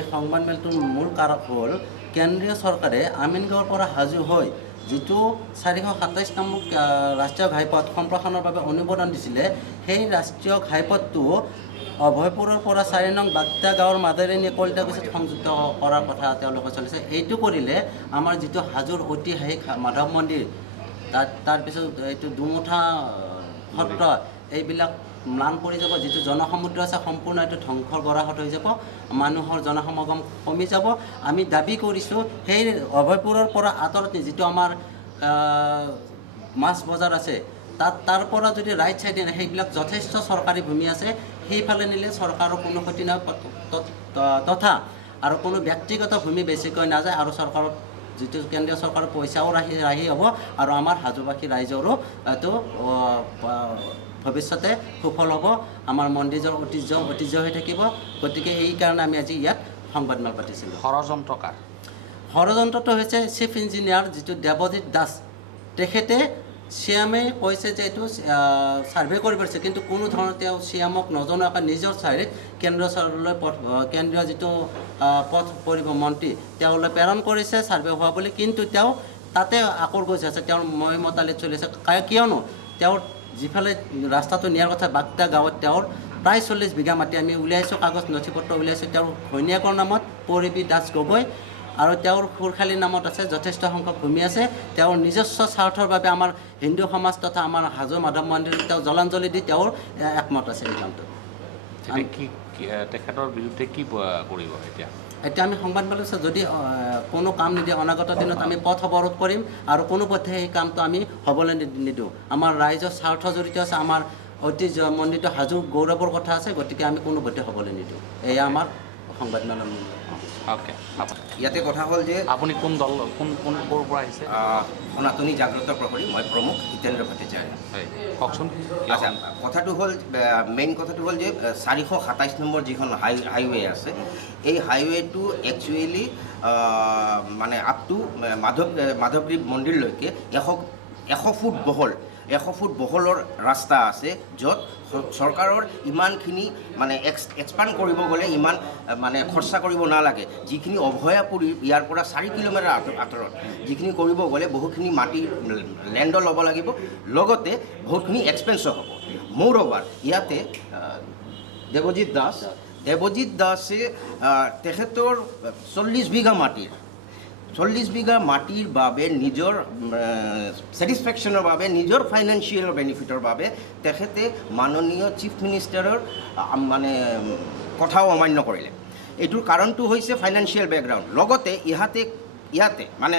এই সংবাদমেলটোৰ মূল কাৰক হ'ল কেন্দ্ৰীয় চৰকাৰে আমিনগাঁৱৰ পৰা সাজু হৈ যিটো 427 নম্বৰ ৰাষ্ট্ৰীয় ঘাইপথ সম্প্ৰসাৰণৰ বাবে অনুমোদন দিছিলে সেই ৰাষ্ট্ৰীয় ঘাইপথটো অভয়পুৰৰ পৰা 4 নং বাগদা গাঁৱৰ মাজেৰে নি কলিতাকুছিত সংযুক্ত কৰাৰ কথা তেওঁলোকে চলিছে। এইটো কৰিলে আমাৰ যিটো হাজোৰ ঐতিহাসিক মাধৱ মন্দিৰ তাৰপিছত এইটো দুমুঠা সত্ৰ এইবিলাক ম্লান পৰি যাব, যিটো জনসমুদ্ৰ আছে সম্পূৰ্ণ এইটো ধ্বংসৰ গৰাহত হৈ যাব, মানুহৰ জনসমাগম কমি যাব। আমি দাবী কৰিছোঁ সেই অভয়পুৰৰ পৰা আঁতৰত যিটো আমাৰ মাছ বজাৰ আছে তাৰ পৰা যদি ৰাইট চাইডে সেইবিলাক যথেষ্ট চৰকাৰী ভূমি আছে, সেইফালে নিলে চৰকাৰৰ কোনো ক্ষতি নহয় তথা আৰু কোনো ব্যক্তিগত ভূমি বেছিকৈ নাযায় আৰু চৰকাৰৰ যিটো কেন্দ্ৰীয় চৰকাৰৰ পইচাও ৰাহি হ'ব আৰু আমাৰ হাজোবাসী ৰাইজৰো এইটো ভৱিষ্যতে সুফল হ'ব, আমাৰ মন্দিৰৰ ঐতিহ্য হৈ থাকিব। গতিকে এই কাৰণে আমি আজি ইয়াত সংবাদমেল পাতিছিলোঁ। ষড়যন্ত্ৰটো হৈছে চিফ ইঞ্জিনিয়াৰ যিটো দেৱজিৎ দাস, তেখেতে চিএমে কৈছে যে এইটো ছাৰ্ভে কৰিব পাৰিছে, কিন্তু কোনো ধৰণৰ তেওঁ চিএমক নজনোৱাকৈ নিজৰ চাৰিত কেন্দ্ৰীয় যিটো পথ পৰিবহণ মন্ত্ৰী তেওঁলৈ প্ৰেৰণ কৰিছে ছাৰ্ভে হোৱা বুলি, কিন্তু তেওঁ তাতে আকৰ গৈ আছে, তেওঁৰ মই মতালিত চলি আছে। কিয়নো তেওঁৰ যিফালে ৰাস্তাটো নিয়াৰ কথা বাগদা গাঁৱত তেওঁৰ প্ৰায় 40 বিঘা মাটি আমি উলিয়াইছোঁ, কাগজ নথি পত্ৰ উলিয়াইছোঁ তেওঁৰ ঘৈণীয়েকৰ নামত পৰিবী দাস গগৈ, আৰু তেওঁৰ সুৰখালী নামত আছে যথেষ্ট সংখ্যক ভূমি আছে। তেওঁৰ নিজস্ব স্বাৰ্থৰ বাবে আমাৰ হিন্দু সমাজ তথা আমাৰ হাজো মাধৱ মন্দিৰত তেওঁ জলাঞ্জলি দি তেওঁৰ একমত আছে এই কামটো। তেখেতৰ বিৰুদ্ধে কি কৰিব এতিয়া আমি সংবাদমেল যদি কোনো কাম নিদিয়ে অনাগত দিনত আমি পথ অৱৰোধ কৰিম আৰু কোনোপথে সেই কামটো আমি হ'বলৈ নিদিওঁ। আমাৰ ৰাইজৰ স্বাৰ্থ জড়িত আছে, আমাৰ ঐতিহ্যমণ্ডিত হাজো গৌৰৱৰ কথা আছে, গতিকে আমি কোনোপথে হ'বলৈ নিদিওঁ। এয়া আমাৰ সংবাদমেলৰ মূল্য। ইয়াতে কথা হ'ল যে আপুনি কোন দল কোন ক'ৰ পৰা আহিছে? সনাতনী জাগ্ৰত প্ৰহৰী, মই প্ৰমুখ হিতেন্দ্ৰ ভট্টাচাৰ্য। কওকচোন। আচ্ছা, কথাটো হ'ল মেইন কথাটো হ'ল যে 427 নম্বৰ যিখন হাইৱে আছে, এই হাইৱেটো একচুৱেলি মানে আপ টু মাধৱদেৱ মন্দিৰলৈকে 100 ফুট বহল 100 ফুট বহলৰ ৰাস্তা আছে, য'ত চৰকাৰৰ ইমানখিনি মানে এক্সপাণ্ড কৰিব গ'লে ইমান মানে খৰচা কৰিব নালাগে। যিখিনি অভয়াপুৰী ইয়াৰ পৰা 4 কিলোমিটাৰ আঁতৰত যিখিনি কৰিব গ'লে বহুখিনি মাটি লেণ্ডো ল'ব লাগিব, লগতে বহুতখিনি এক্সপেন্সো হ'ব। মোৰঅভাৰ ইয়াতে দেৱজিৎ দাসে তেখেতৰ 40 বিঘা মাটিৰ বাবে নিজৰ ছেটিছফেকশ্যনৰ বাবে নিজৰ ফাইনেন্সিয়েল বেনিফিটৰ বাবে তেখেতে মাননীয় চিফ মিনিষ্টাৰৰ মানে কথাও অমান্য কৰিলে। এইটোৰ কাৰণটো হৈছে ফাইনেন্সিয়েল বেকগ্ৰাউণ্ড, লগতে ইয়াতে মানে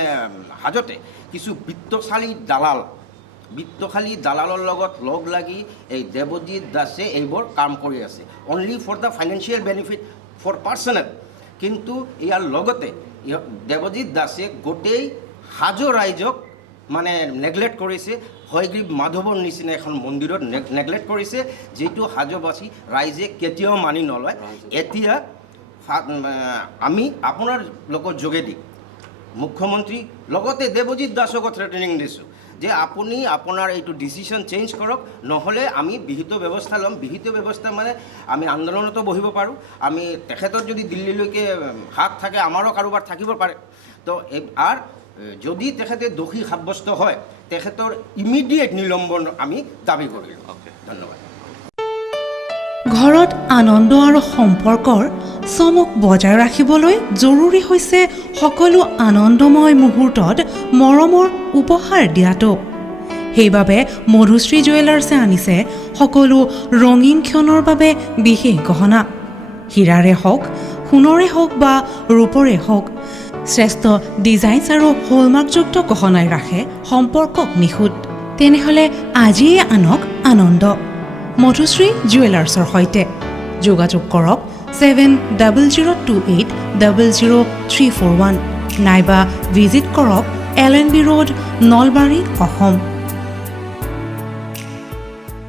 হাজোতে কিছু বিত্তশালী দালালৰ লগত লগ লাগি এই দেৱজিৎ দাসে এইবোৰ কাম কৰি আছে only for the financial benefit for personal. কিন্তু ইয়াৰ লগতে দেৱজিৎ দাসে গোটেই হাজো ৰাইজক মানে নেগলেক্ট কৰিছে, হয়গ্ৰীৱ মাধৱৰ নিচিনা এখন মন্দিৰত নেগলেক্ট কৰিছে, যিটো হাজোবাসী ৰাইজে কেতিয়াও মানি নলয়। এতিয়া আমি আপোনাৰ লগত যোগেদি মুখ্যমন্ত্ৰী লগতে দেৱজিৎ দাসক থ্ৰেটেনিং দিছোঁ যে আপুনি আপোনাৰ এইটো ডিচিশ্যন চেঞ্জ কৰক, নহ'লে আমি বিহিত ব্যৱস্থা ল'ম। বিহিত ব্যৱস্থা মানে আমি আন্দোলনতো বহিব পাৰোঁ, আমি তেখেতৰ যদি দিল্লীলৈকে হাত থাকে আমাৰো কাৰোবাৰ থাকিব পাৰে। তো আৰ যদি তেখেতে দোষী সাব্যস্ত হয় তেখেতৰ ইমিডিয়েট নিলম্বন আমি দাবী কৰিলোঁ। ধন্যবাদ। ঘৰত আনন্দ আৰু সম্পৰ্কৰ চমক বজাই ৰাখিবলৈ জৰুৰী হৈছে সকলো আনন্দময় মুহূৰ্তত মৰমৰ উপহাৰ দিয়াটো। সেইবাবে মধুশ্ৰী জুৱেলাৰ্ছে আনিছে সকলো ৰঙীন ক্ষণৰ বাবে বিশেষ গহনা। হীৰাৰে হওক, সোণৰে হওক বা ৰূপৰে হওক, শ্ৰেষ্ঠ ডিজাইনছ আৰু হলমাৰ্কযুক্ত গহনাই ৰাখে সম্পৰ্কক নিখুঁত। তেনেহ'লে আজিয়ে আনক আনন্দ মধুশ্ৰী জুৱেলাৰ্ছৰ সৈতে। যোগাযোগ কৰক 7028000341 নাইবা ভিজিট কৰক LNB ৰোড, নলবাৰী, অসম।